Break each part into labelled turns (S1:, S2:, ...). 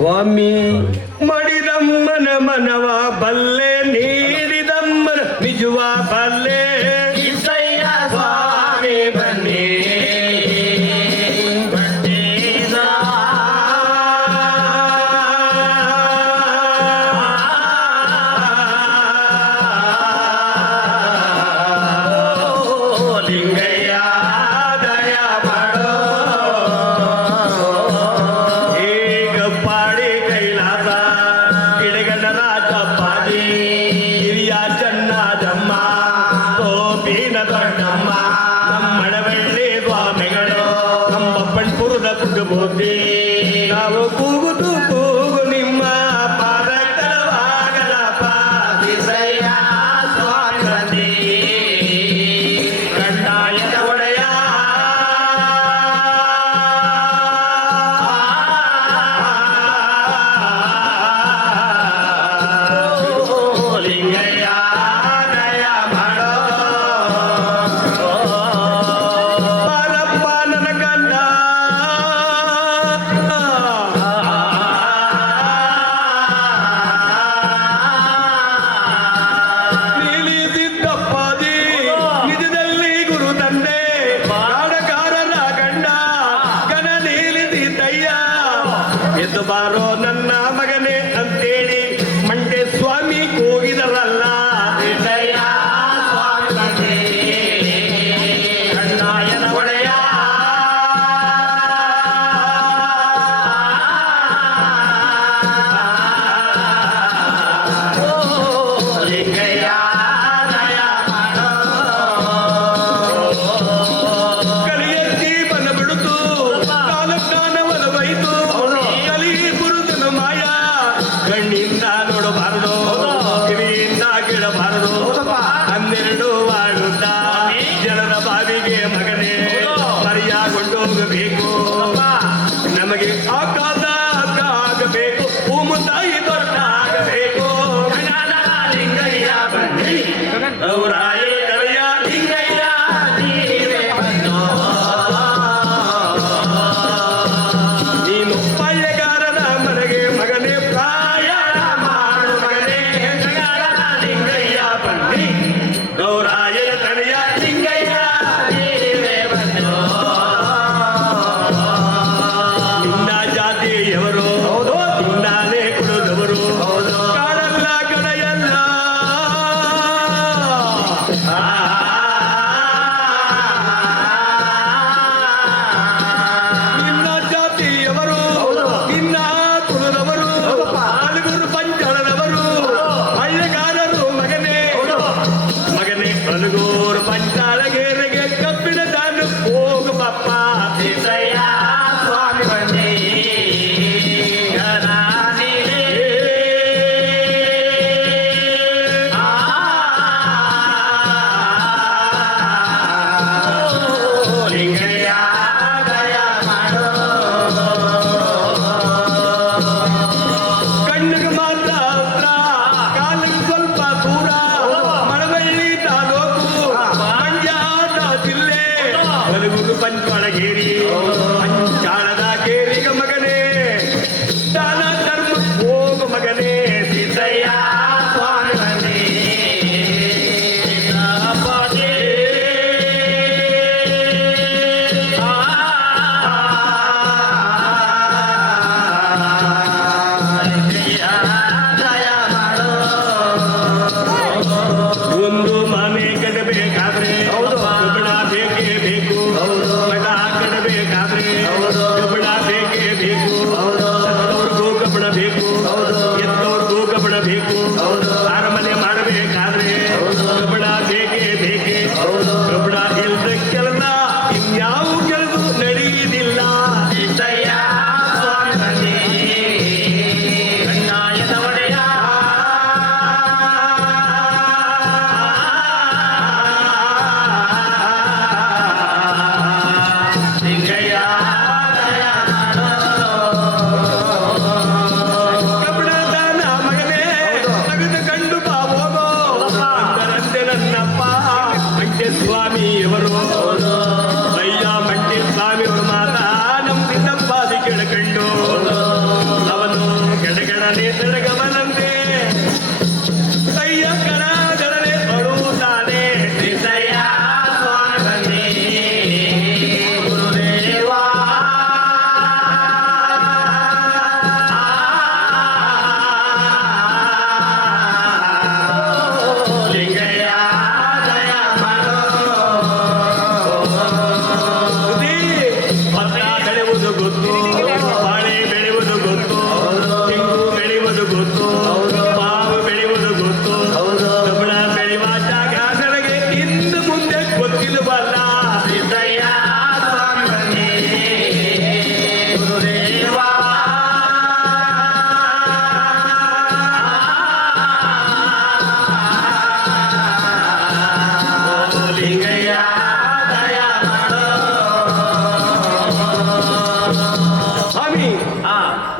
S1: ಸ್ವಾಮಿ ಮಡಿದಮ್ಮನ ಮನವ ಬಲ್ಲೆ ನೀಡಿದಮ್ಮನ ನಿಜವ ಬಲ್ಲೆ
S2: ಸ್ವಾಮಿ ಬನ್ನಿ
S1: ಲಿಂಗೈ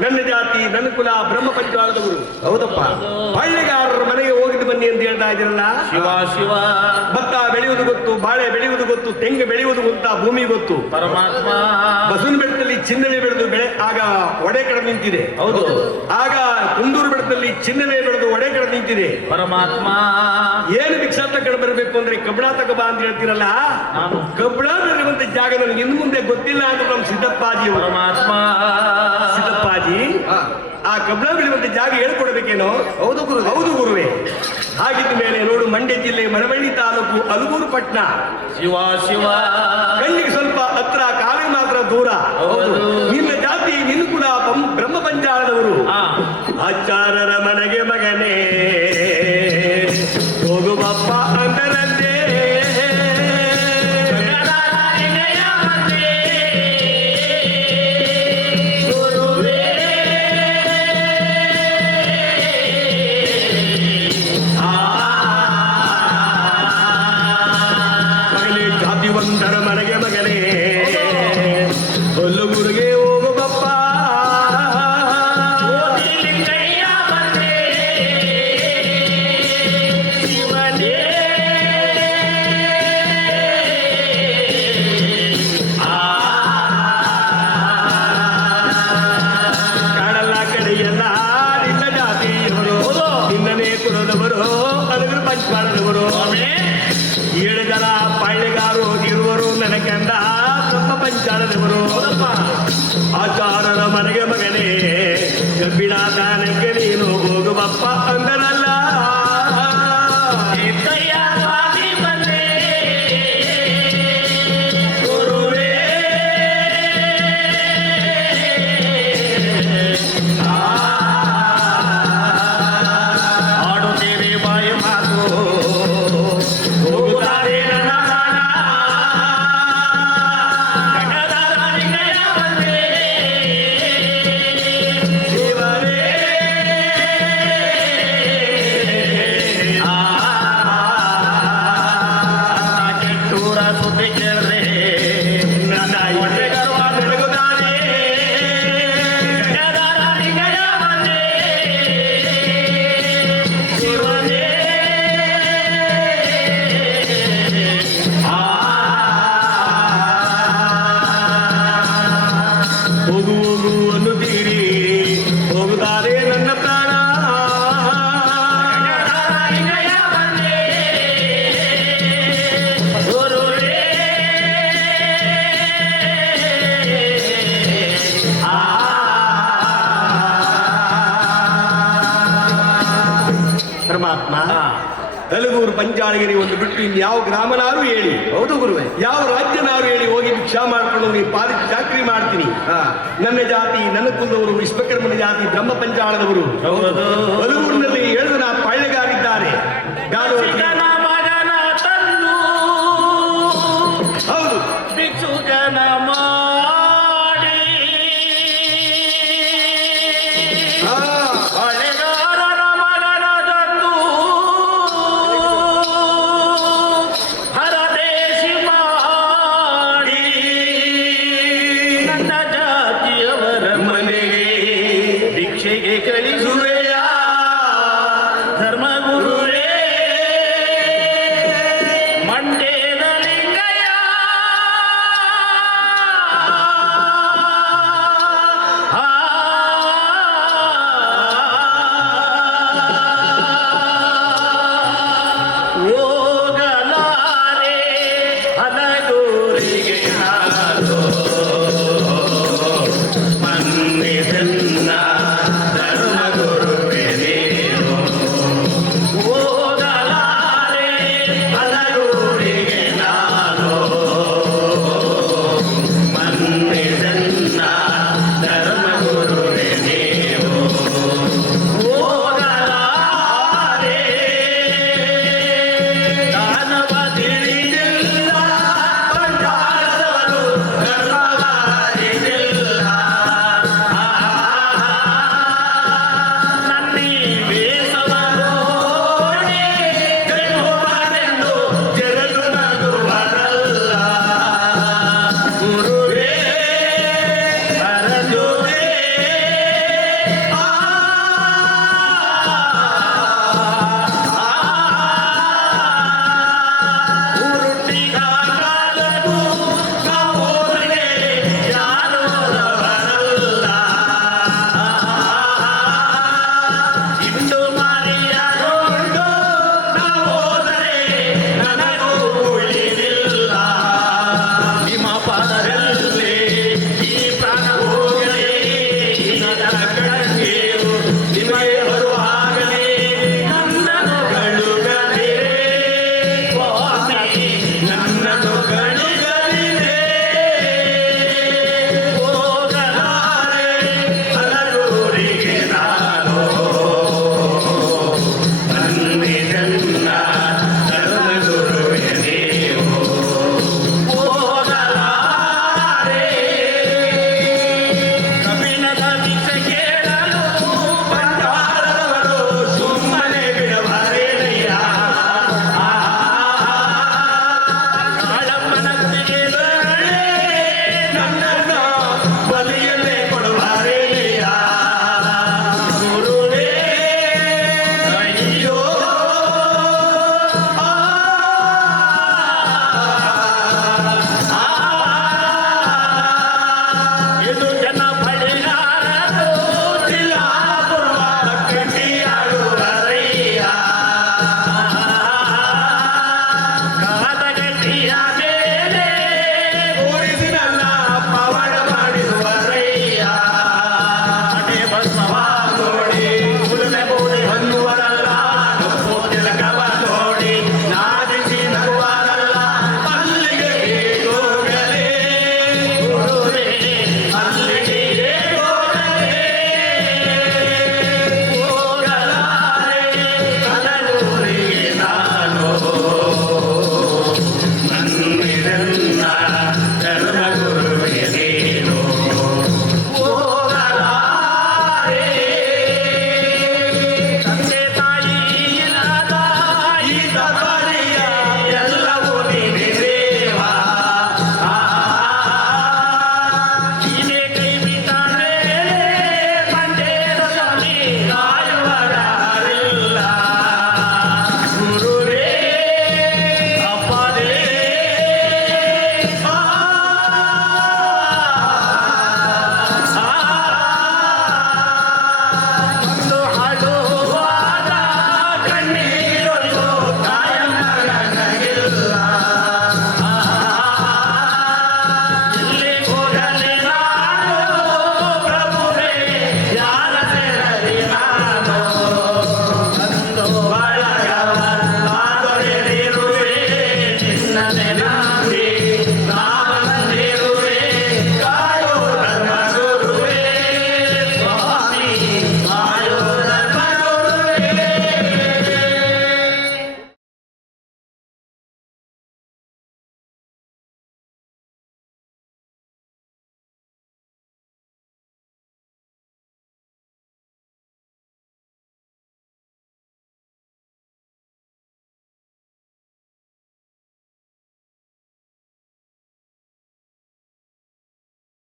S1: ನನ್ನ ಜಾತಿ ನನ್ನ ಕುಲ ಬ್ರಹ್ಮ ಪಂಚಾಳದವರು
S2: ಹೌದಪ್ಪ.
S1: ಬಾಳೆಗಾರರ ಮನೆಗೆ ಹೋಗಿದ್ದು ಬನ್ನಿ ಅಂತ ಹೇಳ್ತಾ ಇದ್ದೀರಲ್ಲ?
S2: ಶಿವ ಶಿವ.
S1: ಭತ್ತ ಬೆಳೆಯುವುದು ಗೊತ್ತು ಬಾಳೆ ಬೆಳೆಯುವುದು ಗೊತ್ತು ತೆಂಗು ಬೆಳೆಯುವುದು ಗೊತ್ತ ಭೂಮಿ ಗೊತ್ತು.
S2: ಪರಮಾತ್ಮ.
S1: ಬಸವನ ಬೆಟ್ಟದಲ್ಲಿ ಚಿನ್ನನೆ ಬೆಳೆದು ಬೆಳೆ ಆಗ ಒಡೆ ಕಡೆ ನಿಂತಿದೆ.
S2: ಹೌದು.
S1: ಆಗ ಕುಂದೂರು ಬೆಟ್ಟದಲ್ಲಿ ಚಿನ್ನನೆ ಬೆಳೆದು ಒಡೆ ಕಡೆ ನಿಂತಿದೆ.
S2: ಪರಮಾತ್ಮ.
S1: ಏನು ಭಿಕ್ಷಾಟ ಕಡೆ ಬರಬೇಕು ಅಂದ್ರೆ ಕಬ್ಬಣ ತಗಬಾ ಅಂತ ಹೇಳ್ತೀರಲ್ಲ?
S2: ನಾನು.
S1: ಕಬ್ಬಣದಲ್ಲಿರುವಂತ ಜಾಗ ನನಗೆ ಇನ್ನು ಮುಂದೆ ಗೊತ್ತಿಲ್ಲ ಅಂತ ನಮ್ಮ ಸಿದ್ದಪ್ಪಾಜಿ
S2: ಪರಮಾತ್ಮ.
S1: ಸಿದ್ದಪ್ಪಾಜಿ ಆ ಕಬ್ಬಣ ಬೆಳೆಯುವಂತ ಜಾಗ ಹೇಳ್ಕೊಡ್ಬೇಕೇನೋ?
S2: ಹೌದು ಗುರು
S1: ಹೌದು ಗುರುವೆ. ಹಾಗಿದ್ದ ಮೇಲೆ ನೋಡು ಮಂಡ್ಯ ಜಿಲ್ಲೆ ಮರವಳ್ಳಿ ತಾಲೂಕು ಅಲಗೂರು ಪಟ್ಟಣ
S2: ಶಿವ ಶಿವ.
S1: ಕಣ್ಣಿಗೆ ಸ್ವಲ್ಪ ಹತ್ರ ಕಾಲಿಗೆ ಮಾತ್ರ ದೂರ.
S2: ಹೌದು.
S1: ನಿನ್ನ ಜಾತಿ ನಿನ್ನ ಕೂಡ ಬಂ- ಬ್ರಹ್ಮ ಪಂಚಾಳದವರು ಆಚಾರರ ಮನೆಗೆ Oğul atma önderendi ಕಬ್ಬಿಣ ದಾನಕ್ಕೆ ನೀನು ಹೋಗುವಪ್ಪ ಅಂದರಲ್ಲ ಪಂಚಾಳಗಿರಿ ಒಂದು ಬಿಟ್ಟು ಇನ್ಯಾವ ಗ್ರಾಮನಾರು ಹೇಳಿ.
S2: ಹೌದು ಗುರುವೆ.
S1: ಯಾವ ರಾಜ್ಯನಾರು ಹೇಳಿ ಹೋಗಿ ಭಿಕ್ಷಾ ಮಾಡ್ಕೊಂಡು ನೀ ಪಾದ ಚಾಕ್ರಿ ಮಾಡ್ತೀನಿ. ನನ್ನ ಜಾತಿ ನನ್ನ ಕುಲದವರು ವಿಶ್ವಕರ್ಮನ ಜಾತಿ ಬ್ರಹ್ಮ ಪಂಚಾಳದವರು.
S2: ಹೌದು. Really?